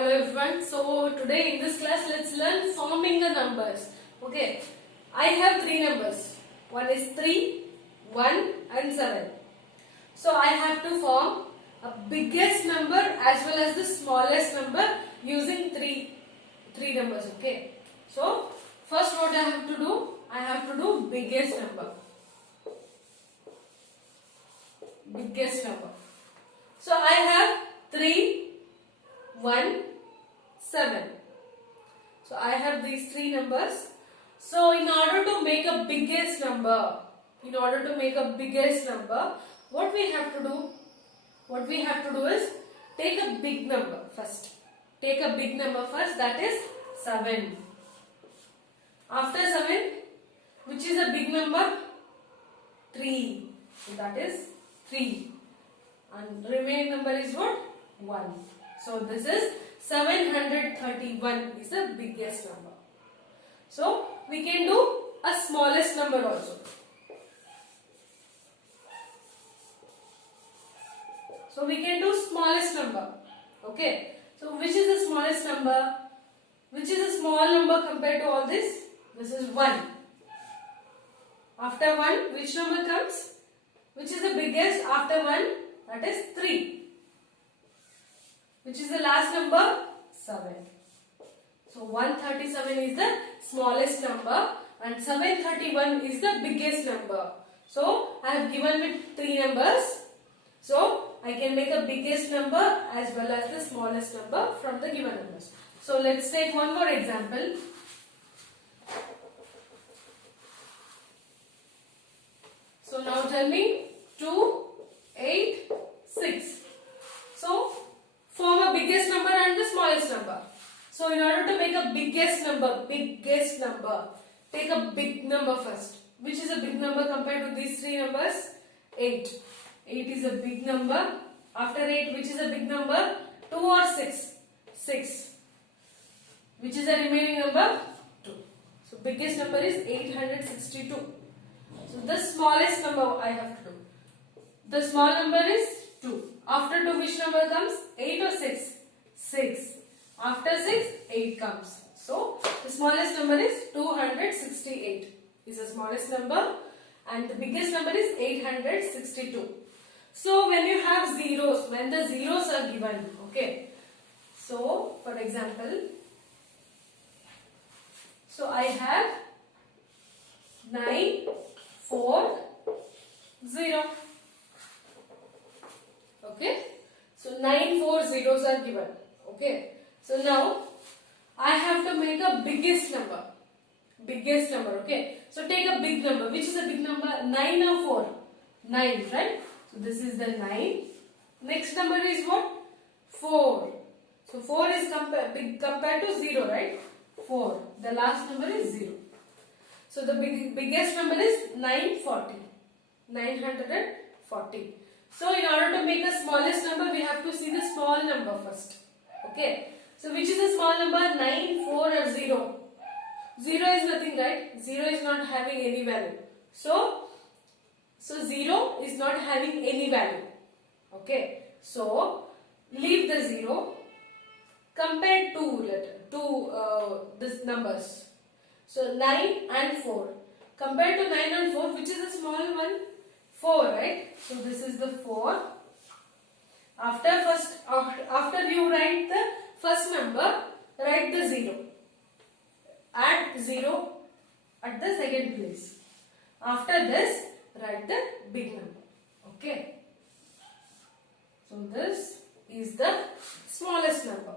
Hello everyone. So today in this class let's learn forming the numbers. Okay. I have three numbers. One is 3, 1 and 7. So I have to form a biggest number as well as the smallest number using three numbers. Okay. So first what I have to do? I have to do biggest number. Biggest number. So I have 3, 1, 7. So I have these three numbers. So in order to make a biggest number, what we have to do? What we have to do is take a big number first. Take a big number first, that is 7. After 7, which is a big number? 3. So that is 3. And remaining number is what? 1. So this is 731 is the biggest number. So we can do a smallest number also. So we can do smallest number. Okay. So which is the smallest number? Which is a small number compared to all this? This is 1. After 1, which number comes? Which is the biggest after 1? That is 3. Which is the last number? 7. So 137 is the smallest number and 731 is the biggest number. So I have given with three numbers. So I can make a biggest number as well as the smallest number from the given numbers. So let's take one more example. So now tell me 2, 8, 6. So form a biggest number and the smallest number. So in order to make a biggest number, take a big number first. Which is a big number compared to these three numbers? 8. 8 is a big number. After 8, which is a big number? 2 or 6? 6. Which is the remaining number? 2. So biggest number is 862. So the smallest number I have to do. The small number is 2. After 2, which number comes? 8 or 6? 6. After 6, 8 comes. So the smallest number is 268 is the smallest number and the biggest number is 862. So when you have zeros, when the zeros are given, okay. So for example, so I have 9, 4, 0. Okay. So 9, 4 zeros are given. Okay. So now I have to make a biggest number. Biggest number. Okay. So take a big number. Which is a big number? 9 or 4? 9, right? So this is the 9. Next number is what? 4. So 4 is big compared to 0, right? 4. The last number is 0. So the biggest number is 940. 940. So in order to make the smallest number, we have to see the small number first. Okay. So which is the small number? 9, 4 or 0? 0 is nothing, right? 0 is not having any value. So 0 is not having any value. Okay. So leave the 0. Compare these numbers. So 9 and 4. Compared to 9 and 4, which is the small one? 4, right? So this is the 4. After you write the first number, write the 0. Add 0 at the second place. After this, write the big number. Okay. So this is the smallest number.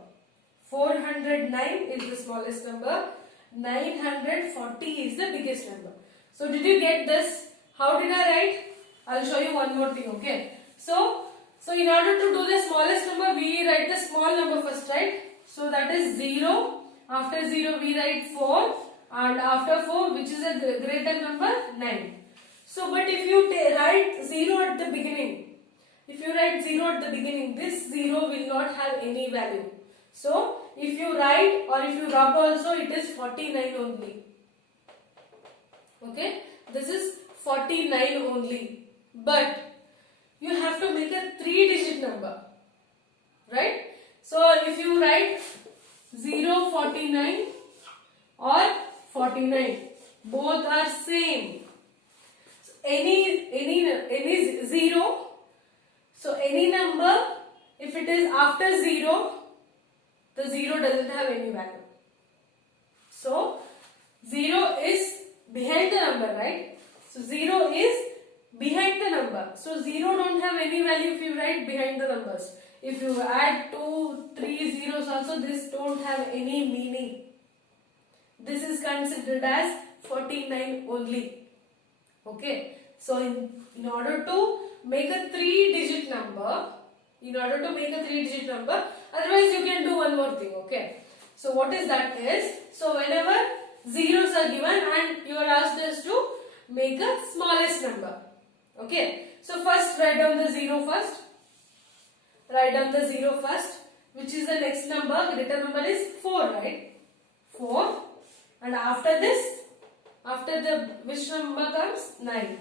409 is the smallest number. 940 is the biggest number. So did you get this? How did I write? I'll show you one more thing, okay? So in order to do the smallest number, we write the small number first, right? So that is 0. After 0, we write 4. And after 4, which is a greater number? 9. So, but if you write 0 at the beginning, this 0 will not have any value. So, if you write or if you rub also, it is 49 only. Okay? This is 49 only. But you have to make a 3-digit number. Right? So if you write 0, 49 or 49, both are same. So any 0. So any number, if it is after 0, the 0 doesn't have any value. So 0 is behind the number, right? So 0 is behind the number. So 0 don't have any value if you write behind the numbers. If you add 2, 3 zeros also, this don't have any meaning. This is considered as 49 only. Okay. So in order to make a 3-digit number, otherwise you can do one more thing. Okay. So what is that is, so whenever zeros are given and you are asked us to make a smallest number. Okay. So first write down the 0 first. Write down the 0 first. Which is the next number? Greater number is 4, right? 4. And after this, which number comes? 9.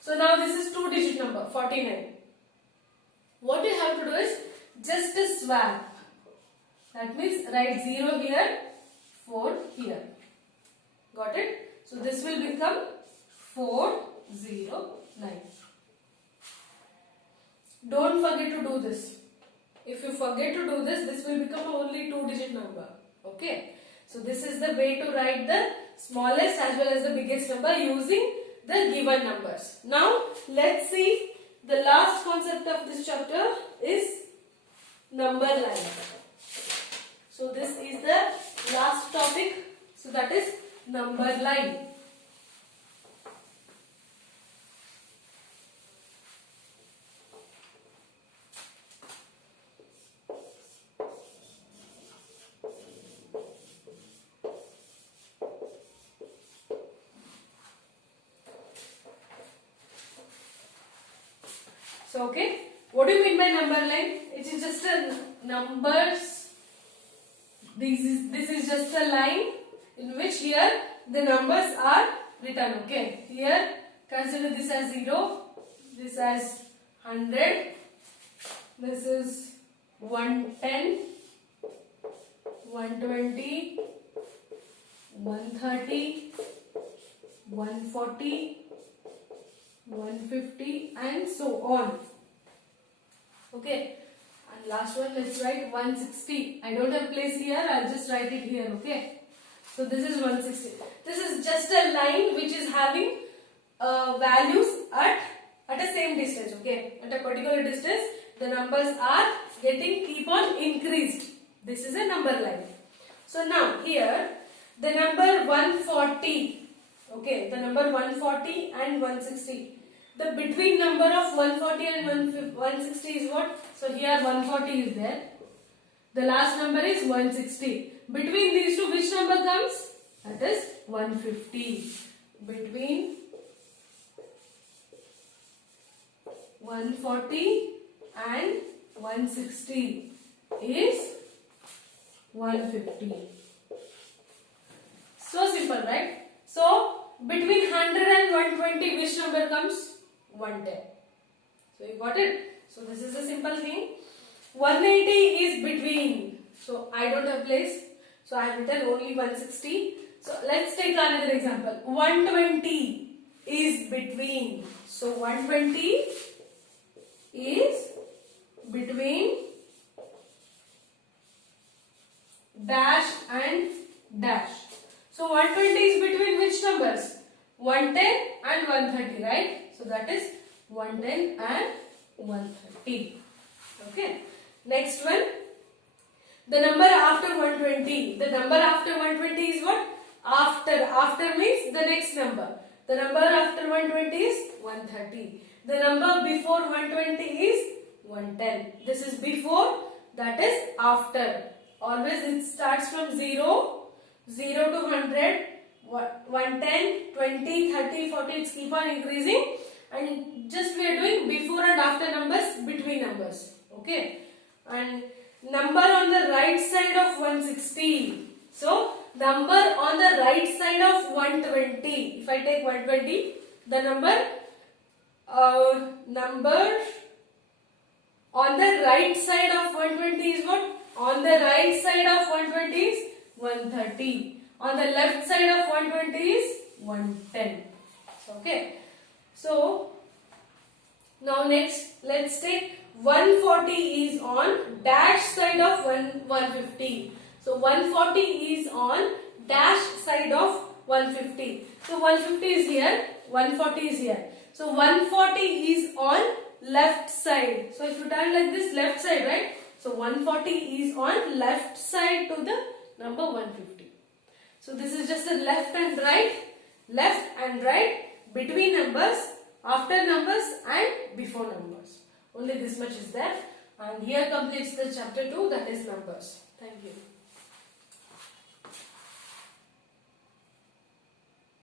So now this is 2-digit number, 49. What you have to do is just a swap. That means write 0 here, 4 here. Got it? So this will become 409. Don't forget to do this. If you forget to do this, this will become only 2-digit number. Okay. So this is the way to write the smallest as well as the biggest number using the given numbers. Now let's see the last concept of this chapter is number line. So this is the last topic. So that is number line. So okay, what do you mean by number line? It is just a numbers. This is just a line in which here the numbers are written. Okay, here consider this as 0, this as 100, this is 110, 120, 130, 140, 150 and so on. Okay, and last one, let's write 160. I don't have place here, I'll just write it here. Okay, so this is 160. This is just a line which is having values at a same distance. Okay, at a particular distance the numbers are keep on increased. This is a number line. So now here the number 140. Okay, the number 140 and 160. The between number of 140 and 160 is what? So here 140 is there. The last number is 160. Between these two, which number comes? That is 150. Between 140 and 160 is 150. So simple, right? So between 100 and 120, which number comes? 110. So you got it? So this is a simple thing. 180 is between. So I don't have place. So I have written only 160. So let's take another example. 120 is between. So 120 is between dash and dash. So 120 is between which numbers? 110 and 130, right? So that is 110 and 130. Okay. Next one. The number after 120. The number after 120 is what? After. After means the next number. The number after 120 is 130. The number before 120 is 110. This is before, that is after. Always it starts from 0, 0 to 100, 110, 20, 30, 40, it's keep on increasing. And just we are doing before and after numbers, between numbers. Okay. And number on the right side of 160. So, number on the right side of 120. If I take 120, the number On the right side of 120 is what? On the right side of 120 is 130. On the left side of 120 is 110. Okay. So now next let's take 140 is on dash side of 150. So 140 is on dash side of 150. So 150 is here, 140 is here. So 140 is on left side. So if you turn like this, left side, right? So 140 is on left side to the number 150. So this is just a left and right between numbers, after numbers and before numbers. Only this much is there. And here completes the chapter 2, that is numbers. Thank you.